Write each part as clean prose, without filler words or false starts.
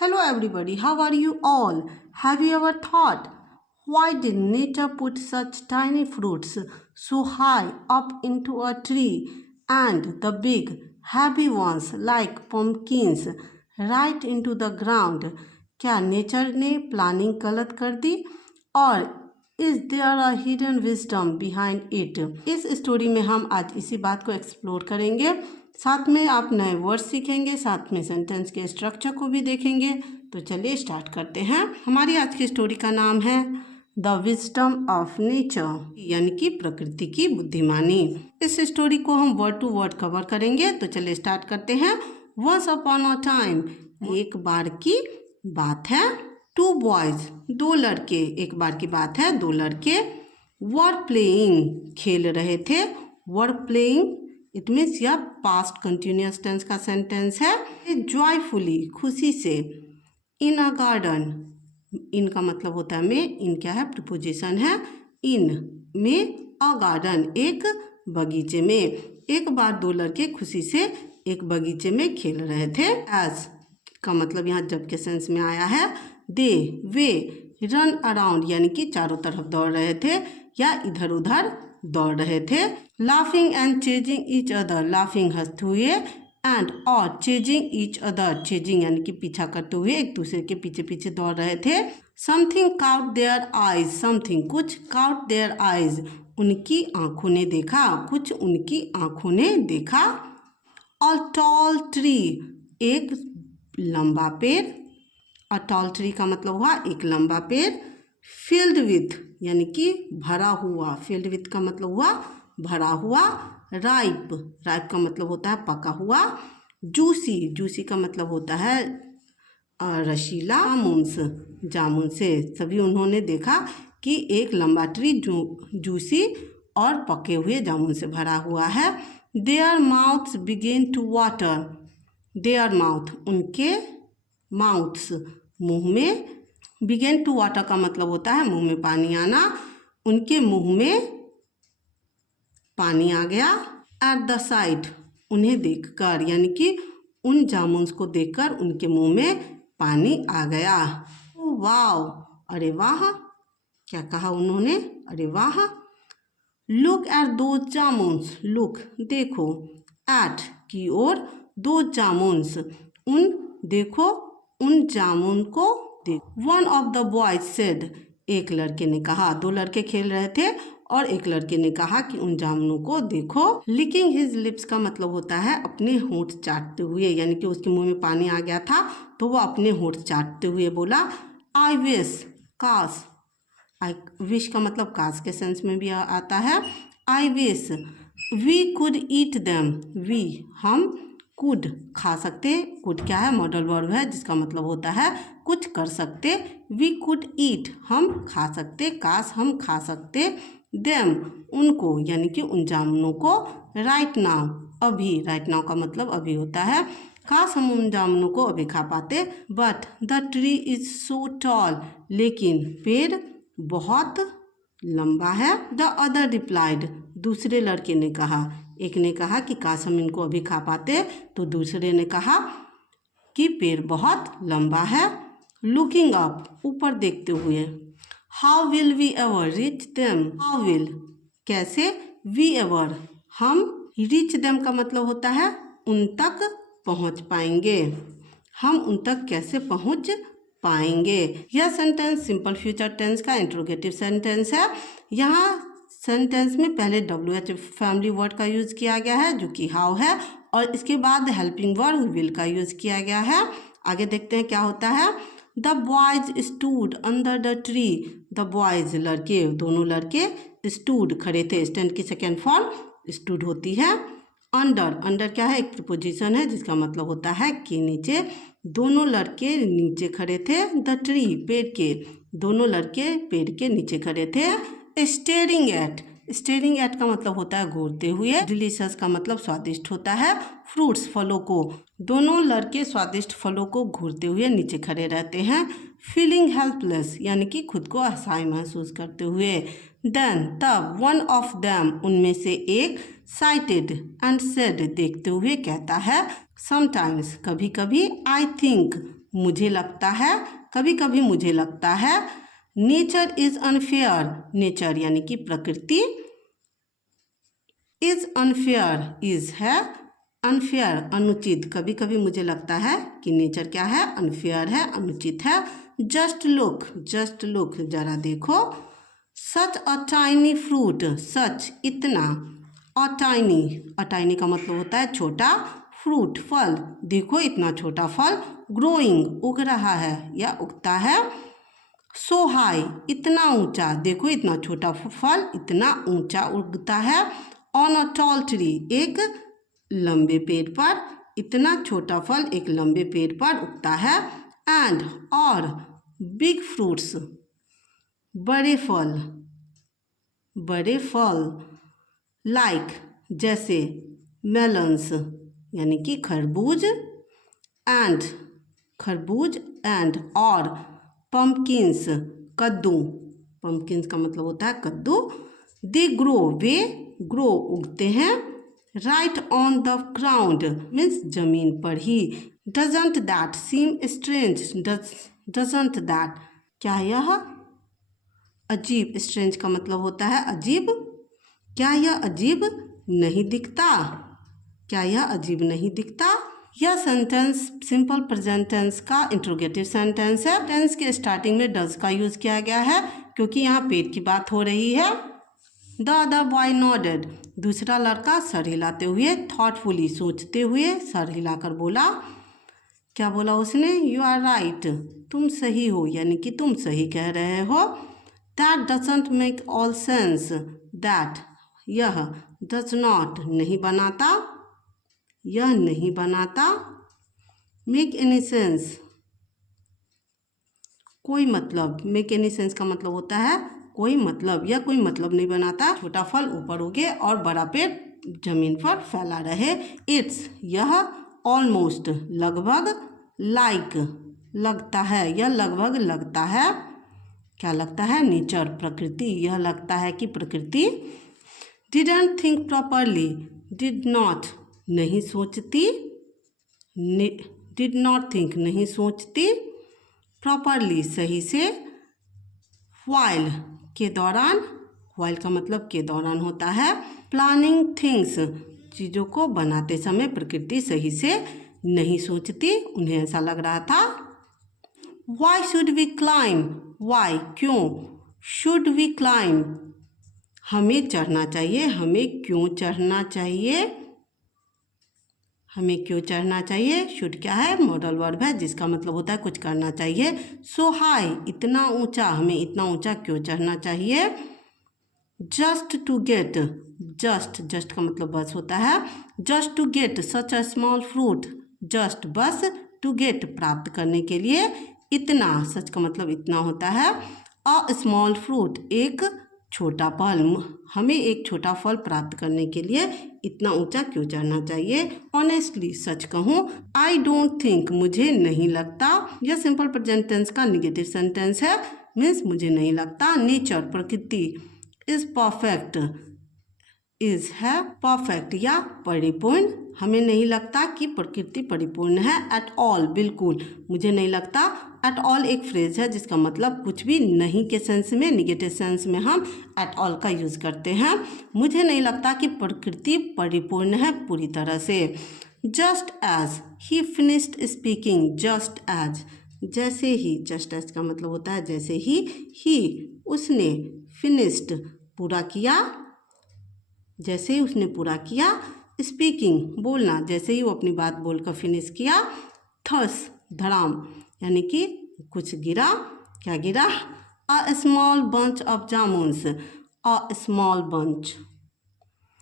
Hello everybody, how are you all? Have you ever thought, why did nature put such tiny fruits so high up into a tree and the big heavy ones like pumpkins right into the ground? क्या nature ने planning गलत कर दी और is there a hidden wisdom behind it? इस story में हम आज इसी बात को एक्सप्लोर करेंगे। साथ में आप नए वर्ड सीखेंगे, साथ में सेंटेंस के स्ट्रक्चर को भी देखेंगे। तो चलिए स्टार्ट करते हैं। हमारी आज की स्टोरी का नाम है द विजडम ऑफ नेचर, यानी कि प्रकृति की बुद्धिमानी। इस स्टोरी को हम वर्ड टू वर्ड कवर करेंगे। तो चलिए स्टार्ट करते हैं। वंस अपॉन अ टाइम, एक बार की बात है। टू बॉयज, दो लड़के, एक बार की बात है, दो लड़के वर प्लेइंग, खेल रहे थे। वर प्लेइंग इट मीन्स यह पास्ट कंटिन्यूअस टेंस का सेंटेंस है। जॉयफुली, खुशी से। इन अ गार्डन, इन का मतलब होता है में, इन क्या है, प्रीपोजिशन है। इन में अ गार्डन, एक बगीचे में। एक बार दो लड़के खुशी से एक बगीचे में खेल रहे थे। एज का मतलब यहाँ जब के सेंस में आया है। दे, वे रन अराउंड, यानी कि चारों तरफ दौड़ रहे थे या इधर उधर दौड़ रहे थे। Laughing and chasing each other, laughing हंसते हुए, एंड और चेजिंग ईच अदर, चेजिंग यानी कि पीछा करते हुए एक दूसरे के पीछे पीछे दौड़ रहे थे। Something cout their eyes, something कुछ, काउट देयर आइज उनकी आंखों ने देखा, कुछ उनकी आंखों ने देखा। अ टॉल ट्री, एक लंबा पेड़। अ टॉल ट्री का मतलब हुआ एक लंबा पेड़। फिल्ड विथ यानी कि भरा हुआ, फील्ड विथ का मतलब हुआ भरा हुआ। राइप, राइप का मतलब होता है पका हुआ। जूसी, जूसी का मतलब होता है रसीला। जामुन्स, जामुन से। सभी उन्होंने देखा कि एक लंबा ट्री जूसी और पके हुए जामुन से भरा हुआ है। Their mouths began to water, their mouth उनके, माउथ्स मुंह में, बिगेन टू वाटर का मतलब होता है मुंह में पानी आना। उनके मुंह में पानी आ गया। एट द साइड, उन्हें देखकर, यानी कि उन जामुन्स को देखकर उनके मुंह में पानी आ गया। वाव, अरे वाह, क्या कहा उन्होंने, अरे वाह। लुक एट दो जामुन्स, लुक देखो, एट की ओर, दो जामुन्स उन, देखो उन जामुन को देखो। One of the boys said, एक लड़के ने कहा, दो लड़के खेल रहे थे और एक लड़के ने कहा कि उन जामुनों को देखो। लिकिंग हिज लिप्स का मतलब होता है अपने होंठ चाटते हुए, यानी कि उसके मुंह में पानी आ गया था तो वो अपने होंठ चाटते हुए बोला, आई विश, काश। आई विश का मतलब काश के सेंस में भी आता है। I wish we could eat them, we हम, कुड खा सकते, कुड क्या है, मॉडल वर्ब है जिसका मतलब होता है कुछ कर सकते। वी कुड ईट हम खा सकते, काश हम खा सकते। देम उनको, यानी कि उन जामुनों को। राइट नाउ अभी, राइट नाउ का मतलब अभी होता है। काश हम उन जामुनों को अभी खा पाते। But the tree is so tall, लेकिन पेड़ बहुत लंबा है। द अदर रिप्लाइड, दूसरे लड़के ने कहा, एक ने कहा कि काश हम इनको अभी खा पाते, तो दूसरे ने कहा कि पेड़ बहुत लंबा है। लुकिंग अप, ऊपर देखते हुए। How will we ever reach them, how will कैसे, वी एवर हम, रीच देम का मतलब होता है उन तक पहुंच पाएंगे, हम उन तक कैसे पहुंच पाएंगे। यह सेंटेंस सिंपल फ्यूचर टेंस का इंट्रोगेटिव सेंटेंस है। यहाँ सेंटेंस में पहले WH फैमिली वर्ड का यूज किया गया है जो कि हाउ है, और इसके बाद हेल्पिंग वर्ड विल का यूज किया गया है। आगे देखते हैं क्या होता है। The boys stood under the tree, the boys लड़के, दोनों लड़के, स्टूड खड़े थे, स्टैंड की सेकेंड फॉर्म स्टूड होती है। अंडर, अंडर क्या है, एक प्रीपोजिशन है जिसका मतलब होता है के नीचे। दोनों लड़के नीचे खड़े थे। द ट्री पेड़ के, दोनों लड़के पेड़ के नीचे खड़े थे। स्टेरिंग एट, स्टेरिंग एट का मतलब होता है घूरते हुए। डिलीशियस का मतलब स्वादिष्ट होता है। फ्रूट्स फलों को, दोनों लड़के स्वादिष्ट फलों को घूरते हुए नीचे खड़े रहते हैं। फीलिंग हेल्पलेस, यानी कि खुद को असहाय महसूस करते हुए। देन तब, वन ऑफ देम उनमें से एक, साइटेड एंड सेड देखते हुए कहता है, समटाइम्स कभी कभी, आई थिंक मुझे लगता है, कभी कभी मुझे लगता है। नेचर इज अनफेयर, नेचर यानी कि प्रकृति, इज अनफेयर, इज है अनफेयर, अनुचित। कभी कभी मुझे लगता है कि नेचर क्या है, अनफेयर है, अनुचित है। जस्ट लुक, जरा देखो। सच अ टाइनी फ्रूट, सच इतना, अटाइनी का मतलब होता है छोटा, फ्रूट फल, देखो इतना छोटा फल। ग्रोइंग उग रहा है या उगता है। सो हाई इतना ऊंचा, देखो इतना छोटा फल इतना ऊंचा उगता है। ऑन अ टॉल ट्री एक लंबे पेड़ पर, इतना छोटा फल एक लंबे पेड़ पर उगता है। एंड और बिग फ्रूट्स बड़े फल, लाइक जैसे मेलन्स यानी कि खरबूज, एंड और पम्पकिन्स कद्दू, पम्पकिन्स का मतलब होता है कद्दू। दे ग्रो वे ग्रो उगते हैं। Right on the ground means जमीन पर ही। Doesn't that seem strange, doesn't that क्या यह अजीब, स्ट्रेंज का मतलब होता है अजीब, क्या यह अजीब नहीं दिखता, क्या यह अजीब नहीं दिखता। यह सेंटेंस सिंपल प्रेजेंट टेंस का इंट्रोगेटिव सेंटेंस है। टेंस के स्टार्टिंग में डज का यूज किया गया है क्योंकि यहाँ पेट की बात हो रही है। द अदर बॉय नॉडेड, दूसरा लड़का सर हिलाते हुए, थॉटफुली सोचते हुए सर हिलाकर बोला। क्या बोला उसने, यू आर राइट, तुम सही हो यानी कि तुम सही कह रहे हो। That doesn't make all sense, that यह, डज नॉट नहीं बनाता, यह नहीं बनाता। मेक एनी सेंस कोई मतलब, मेक एनी सेंस का मतलब होता है कोई मतलब, यह कोई मतलब नहीं बनाता। छोटा फल ऊपर उगे और बड़ा पेड़ जमीन पर फैला रहे। इट्स यह, ऑलमोस्ट लगभग, लाइक लगता है, यह लगभग लगता है, क्या लगता है, नेचर प्रकृति, यह लगता है कि प्रकृति। Didn't think properly, did not नहीं सोचती, डिड नॉट थिंक नहीं सोचती, प्रॉपरली सही से, व्हाइल के दौरान, व्हाइल का मतलब के दौरान होता है। प्लानिंग थिंग्स चीज़ों को बनाते समय प्रकृति सही से नहीं सोचती, उन्हें ऐसा लग रहा था। Why should we climb, why क्यों, शुड वी क्लाइंब हमें चढ़ना चाहिए, हमें क्यों चढ़ना चाहिए, हमें क्यों चढ़ना चाहिए। शुड क्या है, मॉडल वर्ब है जिसका मतलब होता है कुछ करना चाहिए। सो हाई इतना ऊंचा, हमें इतना ऊंचा क्यों चढ़ना चाहिए। जस्ट टू गेट, जस्ट का मतलब बस होता है। Just to get such a small fruit, just बस, टू गेट प्राप्त करने के लिए, इतना सच का मतलब इतना होता है। अ स्मॉल फ्रूट एक छोटा फल, हमें एक छोटा फल प्राप्त करने के लिए इतना ऊंचा क्यों चढ़ना चाहिए। ऑनेस्टली सच कहूँ, आई डोंट थिंक मुझे नहीं लगता, यह सिंपल प्रेजेंट टेंस का निगेटिव सेंटेंस है, मीन्स मुझे नहीं लगता। नेचर प्रकृति, इज परफेक्ट, इज है परफेक्ट या परिपूर्ण, हमें नहीं लगता कि प्रकृति परिपूर्ण है। एट ऑल बिल्कुल, मुझे नहीं लगता। एट ऑल एक फ्रेज है जिसका मतलब कुछ भी नहीं के सेंस में, निगेटिव सेंस में हम एट ऑल का यूज करते हैं। मुझे नहीं लगता कि प्रकृति परिपूर्ण है पूरी तरह से। Just as he finished speaking, just as जैसे ही, जस्ट एज का मतलब होता है जैसे ही उसने, फिनिश्ड पूरा किया, जैसे ही उसने पूरा किया, स्पीकिंग बोलना, जैसे ही वो अपनी बात बोलकर फिनिश किया। थस धड़ाम यानी कि कुछ गिरा, क्या गिरा, a small bunch of jamuns, a small bunch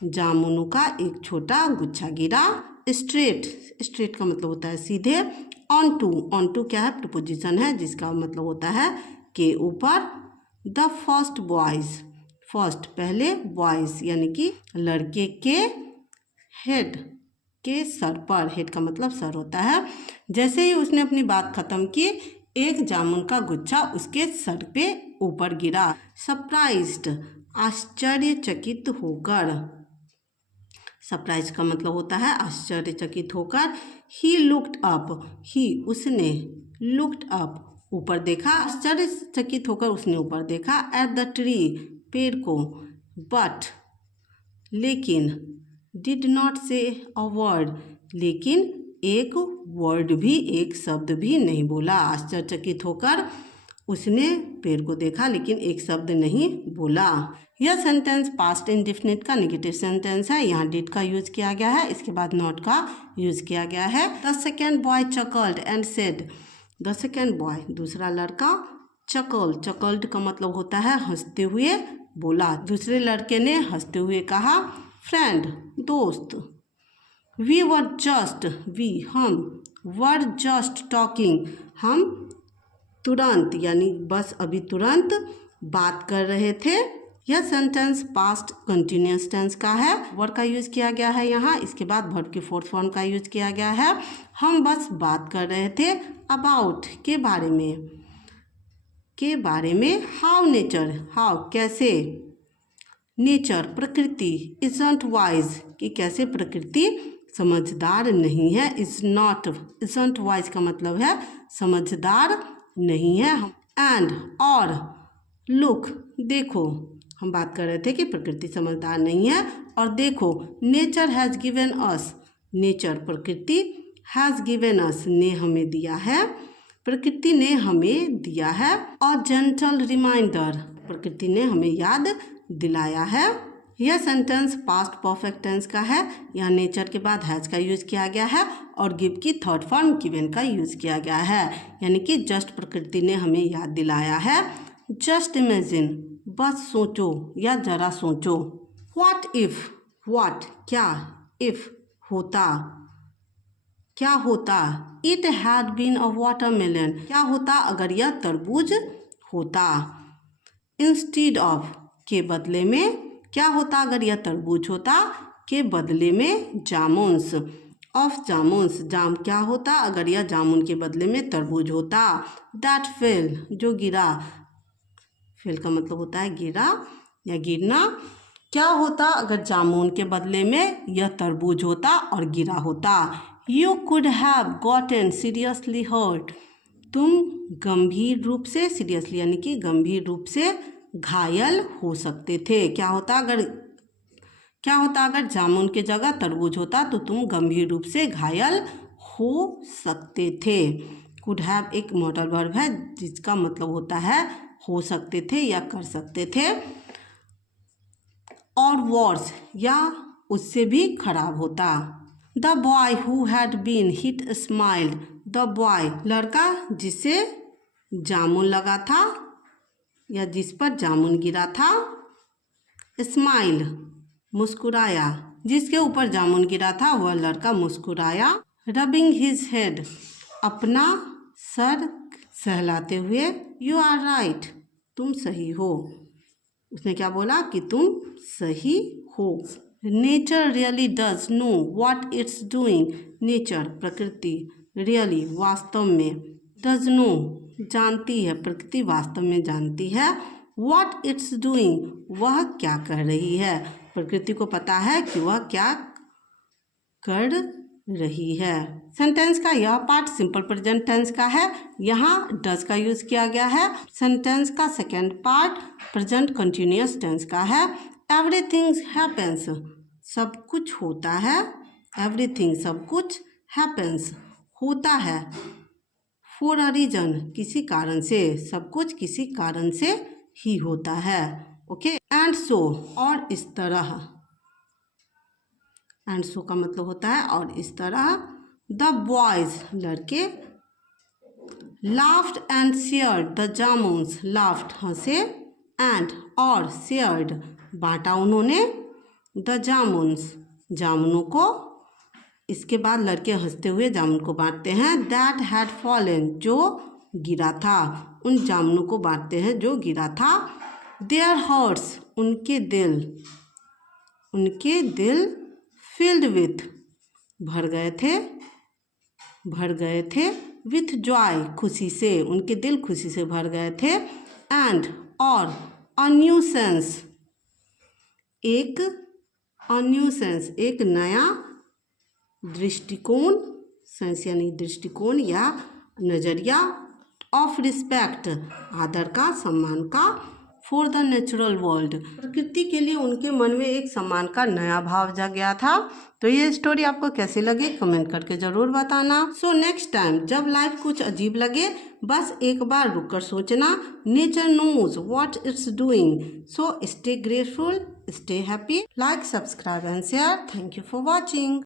जामुनों का एक छोटा गुच्छा गिरा। स्ट्रेट का मतलब होता है सीधे। ऑन टू क्या है, प्रीपोजिशन है जिसका मतलब होता है के ऊपर। द फर्स्ट बॉयज, फर्स्ट पहले, बॉयज यानी कि लड़के के, हेड के सर पर, हेड का मतलब सर होता है। जैसे ही उसने अपनी बात खत्म की, एक जामुन का गुच्छा उसके सर पे ऊपर गिरा। सरप्राइज्ड आश्चर्यचकित होकर, सरप्राइज का मतलब होता है आश्चर्यचकित होकर। ही लुक्ड अप, ही उसने, लुक्ड अप, ऊपर देखा, आश्चर्यचकित होकर उसने ऊपर देखा, एट द ट्री, पेड़ को, बट लेकिन, डिड नॉट से अ वर्ड, लेकिन एक वर्ड भी, एक शब्द भी नहीं बोला। आश्चर्यचकित होकर उसने पेड़ को देखा लेकिन एक शब्द नहीं बोला। यह सेंटेंस पास्ट इंडेफिनिट का नेगेटिव सेंटेंस है। यहाँ डिड का यूज किया गया है, इसके बाद नॉट का यूज किया गया है। The second boy चकल्ड and said, the second boy, दूसरा लड़का, चकल्ड का मतलब होता है हंसते हुए बोला। दूसरे लड़के ने हंसते हुए कहा, फ्रेंड, दोस्त, वी वर जस्ट, हम वर जस्ट टॉकिंग, हम तुरंत यानी बस अभी तुरंत बात कर रहे थे। यह सेंटेंस पास्ट कंटिन्यूअस टेंस का है। वर्ब का यूज किया गया है यहाँ, इसके बाद वर्ब के फोर्थ फॉर्म का यूज किया गया है। हम बस बात कर रहे थे अबाउट, के बारे में, हाउ नेचर, हाउ कैसे, नेचर प्रकृति, इजंट वाइज कि कैसे प्रकृति समझदार नहीं है, इजंट वाइज का मतलब है समझदार नहीं है। एंड और, लुक देखो, हम बात कर रहे थे कि प्रकृति समझदार नहीं है, और देखो, nature has given us, nature प्रकृति, हैज़ गिवन अस ने हमें दिया है, प्रकृति ने हमें दिया है, और जेंटल रिमाइंडर प्रकृति ने हमें याद दिलाया है। यह सेंटेंस पास्ट परफेक्ट टेंस का है। यहाँ नेचर के बाद हैज का यूज किया गया है और गिव की थर्ड फॉर्म गिवन का यूज किया गया है, यानी कि जस्ट प्रकृति ने हमें याद दिलाया है। जस्ट इमेजिन, बस सोचो या जरा सोचो। व्हाट इफ, व्हाट क्या, इफ होता, क्या होता, it had been a watermelon, क्या होता अगर यह तरबूज होता। इंस्टीड ऑफ, के बदले में, क्या होता अगर यह तरबूज होता, के बदले में जामुन्स, ऑफ जामुन्स, क्या होता अगर यह जामुन के बदले में तरबूज होता। दैट फेल, जो गिरा, फेल का मतलब होता है गिरा या गिरना, क्या होता अगर जामुन के बदले में यह तरबूज होता और गिरा होता। You could have gotten seriously hurt, तुम गंभीर रूप से, सीरियसली यानी कि गंभीर रूप से घायल हो सकते थे। क्या होता अगर जामुन के जगह तरबूज होता तो तुम गंभीर रूप से घायल हो सकते थे। कुड हैव एक मॉडल वर्ब है जिसका मतलब होता है हो सकते थे या कर सकते थे। और वर्स, या उससे भी खराब होता। The boy who had been hit smiled, the boy लड़का जिसे जामुन लगा था या जिस पर जामुन गिरा था, स्माइल मुस्कुराया, जिसके ऊपर जामुन गिरा था वह लड़का मुस्कुराया। रबिंग हिज हेड, अपना सर सहलाते हुए, यू आर राइट, तुम सही हो, उसने क्या बोला कि तुम सही हो। Nature really does know what it's doing, nature प्रकृति, रियली वास्तव में, डज नो जानती है, प्रकृति वास्तव में जानती है, व्हाट इट्स डूइंग वह क्या कर रही है, प्रकृति को पता है कि वह क्या कर रही है। सेंटेंस का यह पार्ट सिंपल प्रेजेंट टेंस का है, यहाँ डज का यूज किया गया है। सेंटेंस का second part present continuous tense का है। एवरीथिंग हैपेंस, सब कुछ होता है, एवरीथिंग सब कुछ, हैपेंस होता है, फॉर अ रीजन किसी कारण से, सब कुछ किसी कारण से ही होता है। ओके, एंड सो और इस तरह, एंड सो का मतलब होता है और इस तरह। द बॉयज लड़के, laughed and shared the jamuns, laughed हंसे, एंड और शेयर्ड बांटा उन्होंने, द जामुन्स जामुनों को। इसके बाद लड़के हंसते हुए जामुन को बांटते हैं। दैट हैड फॉलन जो गिरा था, उन जामुनों को बांटते हैं जो गिरा था। देयर हार्ट्स उनके दिल फिल्ड विथ भर गए थे विथ जॉय खुशी से, उनके दिल खुशी से भर गए थे। एंड और अ न्यू सेंस एक नया दृष्टिकोण, सेंस यानी दृष्टिकोण या नज़रिया ऑफ रिस्पेक्ट, आदर का, सम्मान का, फॉर द नेचुरल वर्ल्ड, प्रकृति के लिए उनके मन में एक सम्मान का नया भाव जाग गया था। तो ये स्टोरी आपको कैसी लगी कमेंट करके ज़रूर बताना। सो नेक्स्ट टाइम जब लाइफ कुछ अजीब लगे बस एक बार रुक कर सोचना, nature knows what it's doing, so stay grateful, stay happy, like, subscribe and share. Thank you for watching.